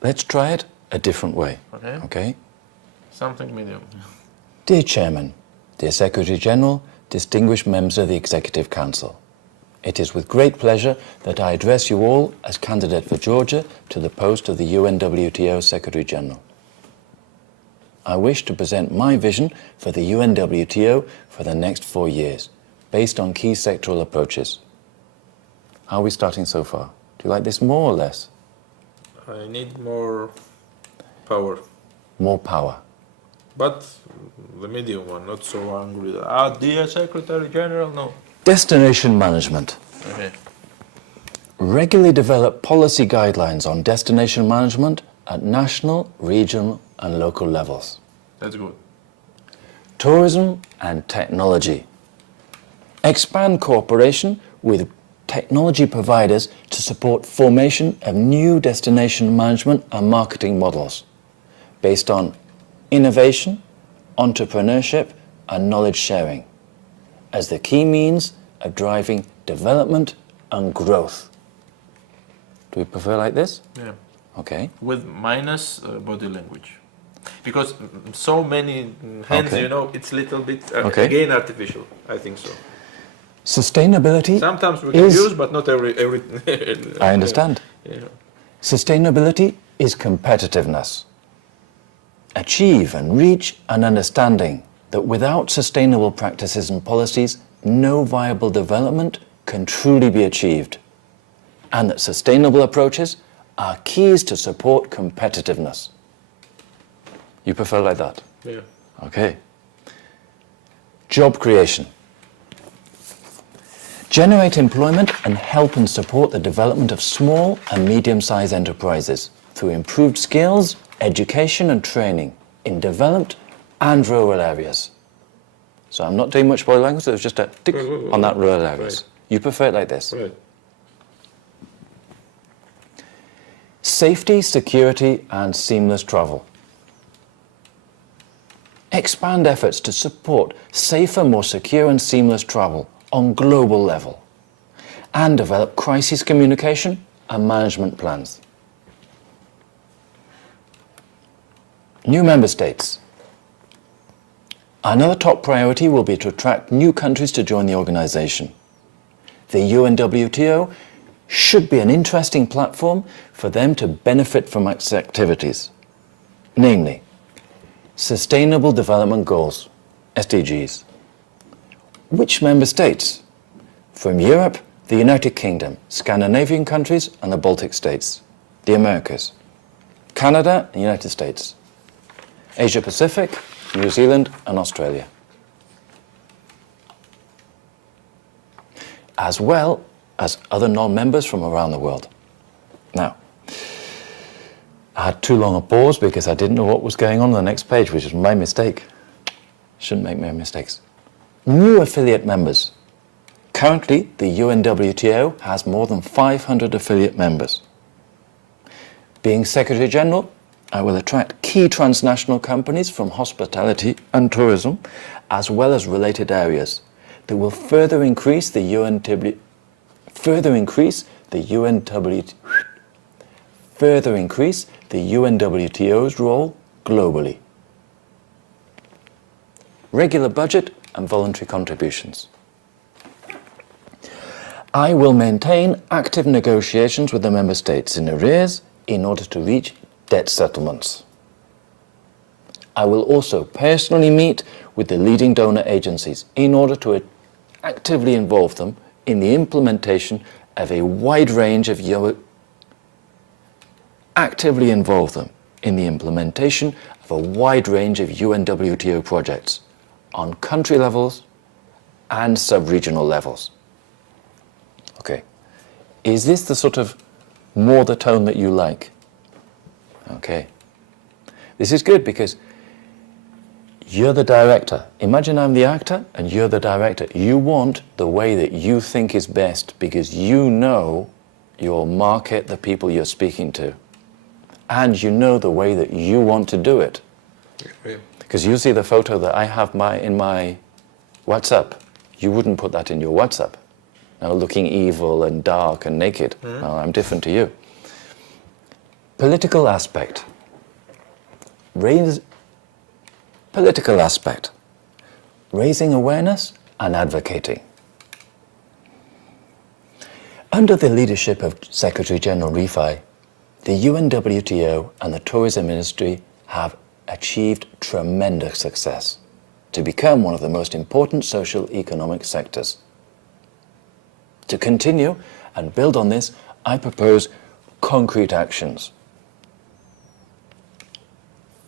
Let's try it a different way. Okay? Something medium. Dear Chairman, dear Secretary General, distinguished members of the Executive Council, it is with great pleasure that I address you all as candidate for Georgia to the post of the UNWTO Secretary General. I wish to present my vision for the UNWTO for the next 4 years, based on key sectoral approaches. How are we starting so far? Do you like this more or less? I need more power. More power. But the medium one, not so angry. Dear Secretary General, no. Destination management. Okay. Regularly develop policy guidelines on destination management at national, regional and local levels. That's good. Tourism and technology. Expand cooperation with technology providers to support formation of new destination management and marketing models based on innovation, entrepreneurship and knowledge sharing as the key means of driving development and growth. Do we prefer like this? Yeah. Okay. With minus body language. Because so many hands, Okay. you know, it's a little bit, Okay. again, artificial. I think so. Sustainability Sometimes we can use, but not every I understand. Yeah. Sustainability is competitiveness. Achieve and reach an understanding that without sustainable practices and policies, no viable development can truly be achieved, and that sustainable approaches are keys to support competitiveness. You prefer like that? Yeah. Okay. Job creation. Generate employment and help and support the development of small and medium-sized enterprises through improved skills, education and training in developed and rural areas. So I'm not doing much body language, there's just a tick on that rural areas. Right. You prefer it like this? Right. Safety, security and seamless travel. Expand efforts to support safer, more secure and seamless travel on global level and develop crisis communication and management plans. New member states. Another top priority will be to attract new countries to join the organization. The UNWTO should be an interesting platform for them to benefit from its activities, namely Sustainable Development Goals, SDGs. Which member states? From Europe, the United Kingdom, Scandinavian countries and the Baltic states, the Americas, Canada and United States, Asia Pacific, New Zealand and Australia. As well as other non-members from around the world. Now, I had too long a pause because I didn't know what was going on the next page, which is my mistake. Shouldn't make many mistakes. New affiliate members. Currently, the UNWTO has more than 500 affiliate members. Being Secretary General, I will attract key transnational companies from hospitality and tourism, as well as related areas, that will further increase the UNWTO's role globally. Regular budget and voluntary contributions. I will maintain active negotiations with the member states in arrears in order to reach debt settlements. I will also personally meet with the leading donor agencies in order to actively involve them in the implementation of a wide range of UNWTO projects on country levels and sub-regional levels. Okay, is this the sort of more the tone that you like? Okay, this is good because you're the director. Imagine I'm the actor and you're the director. You want the way that you think is best because you know your market, the people you're speaking to, and you know the way that you want to do it. Because you see the photo that I have in my WhatsApp, you wouldn't put that in your WhatsApp. Now, looking evil and dark and naked. No, I'm different to you. Political aspect. Political aspect. Raising awareness and advocating. Under the leadership of Secretary General Rifai, the UNWTO and the Tourism Ministry have achieved tremendous success to become one of the most important social economic sectors. To continue and build on this, I propose concrete actions.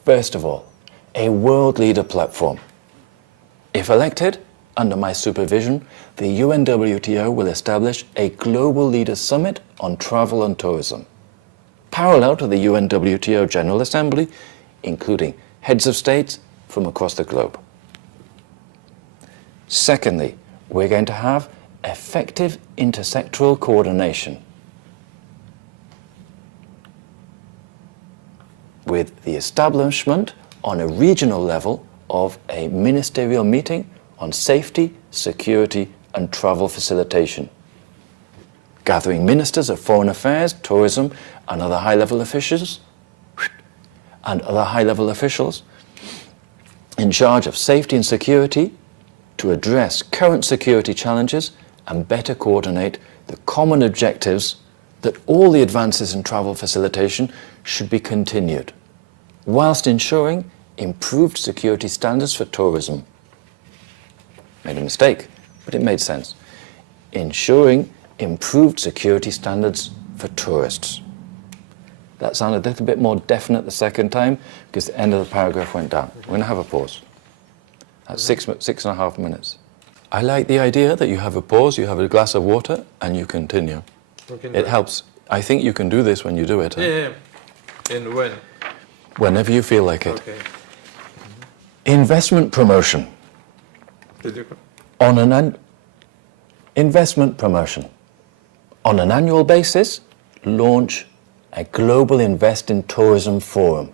First of all, a world leader platform. If elected, under my supervision, the UNWTO will establish a global leaders summit on travel and tourism, parallel to the UNWTO General Assembly, including heads of states from across the globe. Secondly, we're going to have effective intersectoral coordination with the establishment on a regional level of a ministerial meeting on safety, security and travel facilitation, gathering ministers of foreign affairs, tourism and other high-level officials in charge of safety and security to address current security challenges and better coordinate the common objectives that all the advances in travel facilitation should be continued, whilst ensuring improved security standards for tourism. Made a mistake, but it made sense. Ensuring improved security standards for tourists. That sounded a little bit more definite the second time because the end of the paragraph went down. We're going to have a pause. That's 6.5 minutes. I like the idea that you have a pause, you have a glass of water, and you continue. It helps. I think you can do this when you do it. Huh? Yeah. And when? Whenever you feel like it. Okay. Investment promotion. Investment promotion. On an annual basis, launch a Global Invest in Tourism Forum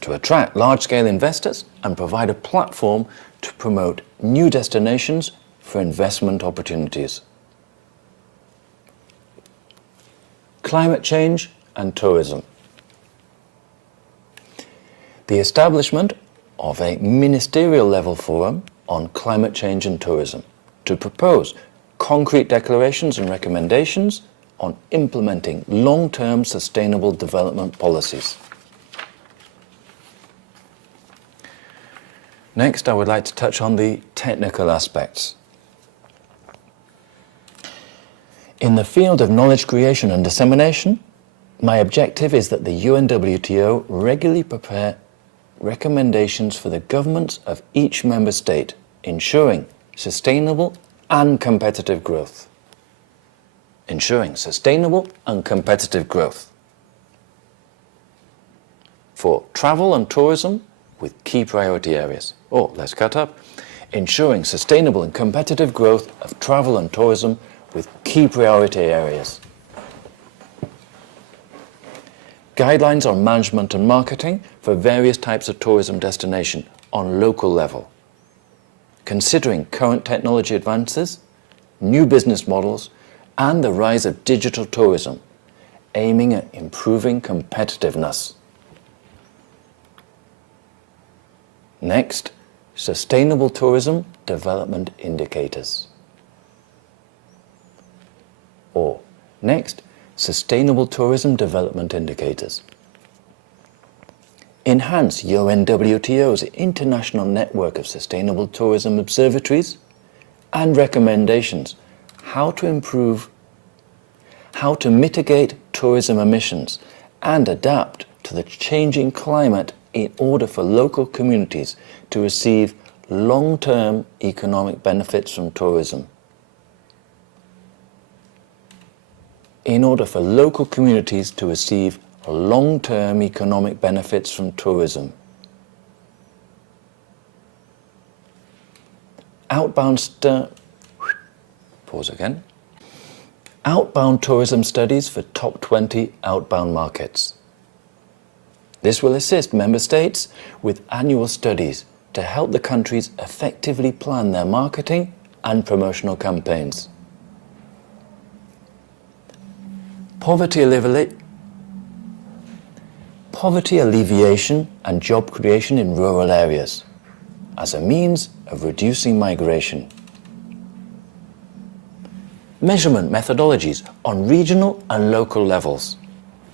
to attract large-scale investors and provide a platform to promote new destinations for investment opportunities. Climate change and tourism. The establishment of a ministerial level forum on climate change and tourism to propose concrete declarations and recommendations on implementing long-term sustainable development policies. Next, I would like to touch on the technical aspects. In the field of knowledge creation and dissemination, my objective is that the UNWTO regularly prepare recommendations for the governments of each member state, ensuring sustainable and competitive growth. Ensuring sustainable and competitive growth for travel and tourism with key priority areas. Oh, let's cut up. Ensuring sustainable and competitive growth of travel and tourism with key priority areas. Guidelines on management and marketing for various types of tourism destination on local level, considering current technology advances, new business models, and the rise of digital tourism, aiming at improving competitiveness. Next, sustainable tourism development indicators. Or, next, sustainable tourism development indicators. Enhance UNWTO's international network of sustainable tourism observatories and recommendations how to mitigate tourism emissions and adapt to the changing climate in order for local communities to receive long-term economic benefits from tourism. In order for local communities to receive long-term economic benefits from tourism. Outbound tourism studies for top 20 outbound markets. This will assist member states with annual studies to help the countries effectively plan their marketing and promotional campaigns. Poverty poverty alleviation and job creation in rural areas as a means of reducing migration. Measurement methodologies on regional and local levels,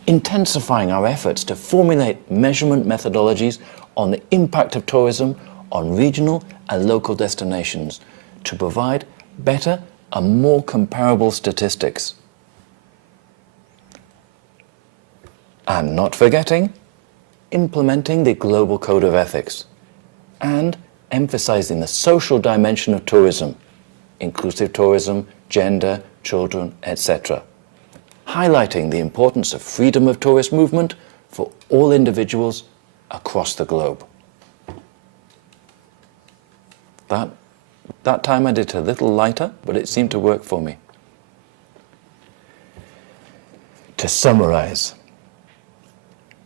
intensifying our efforts to formulate measurement methodologies on the impact of tourism on regional and local destinations to provide better and more comparable statistics. And not forgetting, implementing the Global Code of Ethics and emphasizing the social dimension of tourism, inclusive tourism, gender, children, etc., highlighting the importance of freedom of tourist movement for all individuals across the globe. That time I did it a little lighter, but it seemed to work for me. To summarize,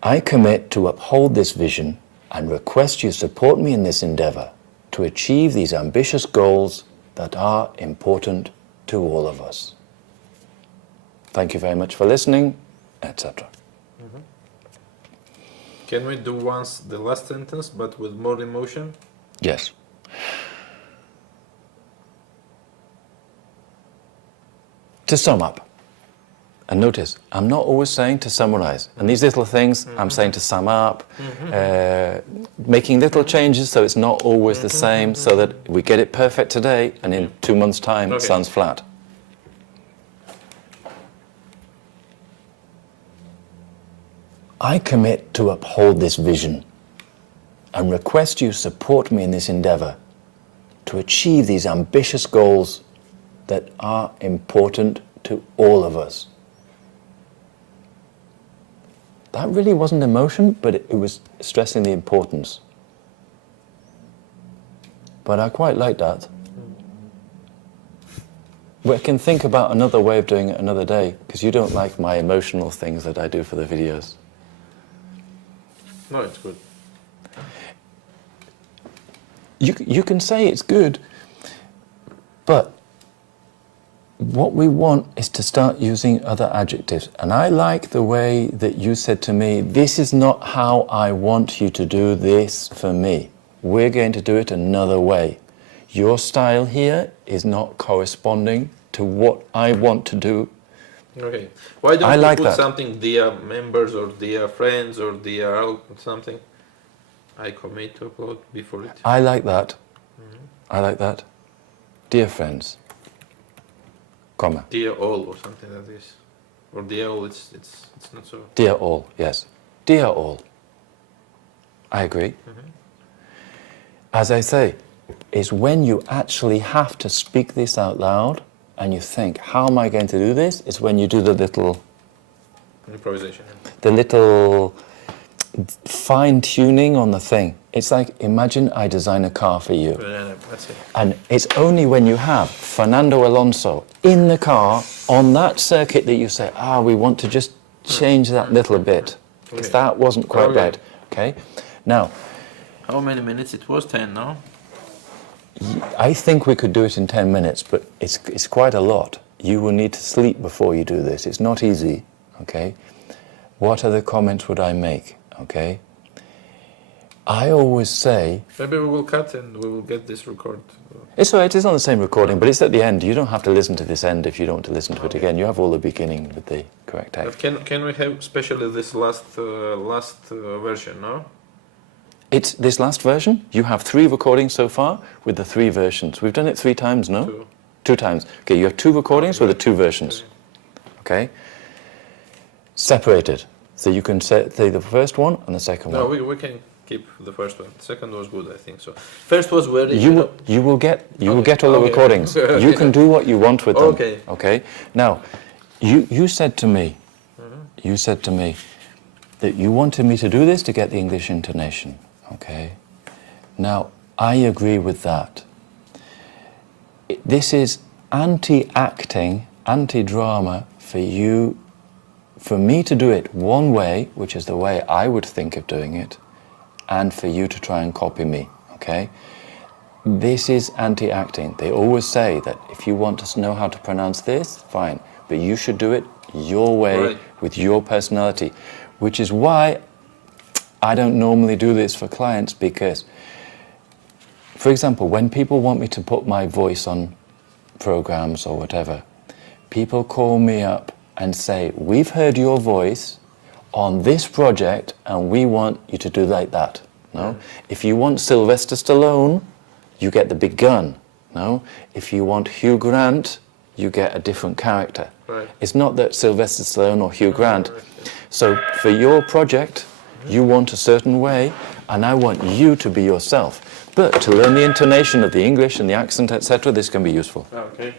I commit to uphold this vision and request you support me in this endeavor to achieve these ambitious goals that are important to all of us. Thank you very much for listening, etc. Can we do once the last sentence, but with more emotion? Yes. To sum up, and notice, I'm not always saying to summarize. And these little things, I'm saying to sum up, making little changes so it's not always the same, so that we get it perfect today, and in 2 months' time it sounds flat. I commit to uphold this vision and request you support me in this endeavor to achieve these ambitious goals that are important to all of us. That really wasn't emotion, but it was stressing the importance. But I quite like that. We can think about another way of doing it another day, because you don't like my emotional things that I do for the videos. No, it's good. You can say it's good, but what we want is to start using other adjectives. And I like the way that you said to me, this is not how I want you to do this for me. We're going to do it another way. Your style here is not corresponding to what I want to do. Okay. Why don't I you like put that. something dear members or dear friends or dear something? I commit to upload before it. I like that. I like that. Dear friends, comma. Dear all or something like this. Or dear all, it's not so. Dear all, yes. Dear all. I agree. As I say, it's when you actually have to speak this out loud and you think, how am I going to do this? It's when you do the little Improvisation. fine-tuning on the thing. It's like, imagine I design a car for you. That's it. And it's only when you have Fernando Alonso in the car on that circuit that you say, we want to just change that little bit. Because that wasn't quite right. Okay? Now, how many minutes it was? 10, no? I think we could do it in 10 minutes, but it's quite a lot. You will need to sleep before you do this. It's not easy, okay? What other comments would I make, okay? I always say... Maybe we will cut and we will get this record. It's all right, it's on the same recording, but it's at the end. You don't have to listen to this end if you don't want to listen to it again. You have all the beginning with the correct text. But can we have especially this last version, no? It's this last version. You have 3 recordings so far with the 3 versions. We've done it 3 times, no? 2. 2 times. Okay, you have 2 recordings with the 2 versions. Okay? Separated. So you can say the first one and the second one. No, we can keep the first one. The second was good, I think so. First was very... You will get all the recordings. You can do what you want with them. Okay. Okay? Now, you said to me, that you wanted me to do this to get the English intonation. Okay? Now, I agree with that. This is anti-acting, anti-drama for me to do it one way, which is the way I would think of doing it, and for you to try and copy me, okay? This is anti-acting. They always say that if you want to know how to pronounce this, fine, but you should do it your way, right, with your personality, which is why I don't normally do this for clients because, for example, when people want me to put my voice on programs or whatever, people call me up and say, we've heard your voice on this project and we want you to do like that. No? If you want Sylvester Stallone, you get the big gun. No? If you want Hugh Grant, you get a different character. Right. It's not that Sylvester Stallone or Hugh Grant. So for your project, you want a certain way, and I want you to be yourself. But to learn the intonation of the English and the accent, etc., this can be useful. Okay.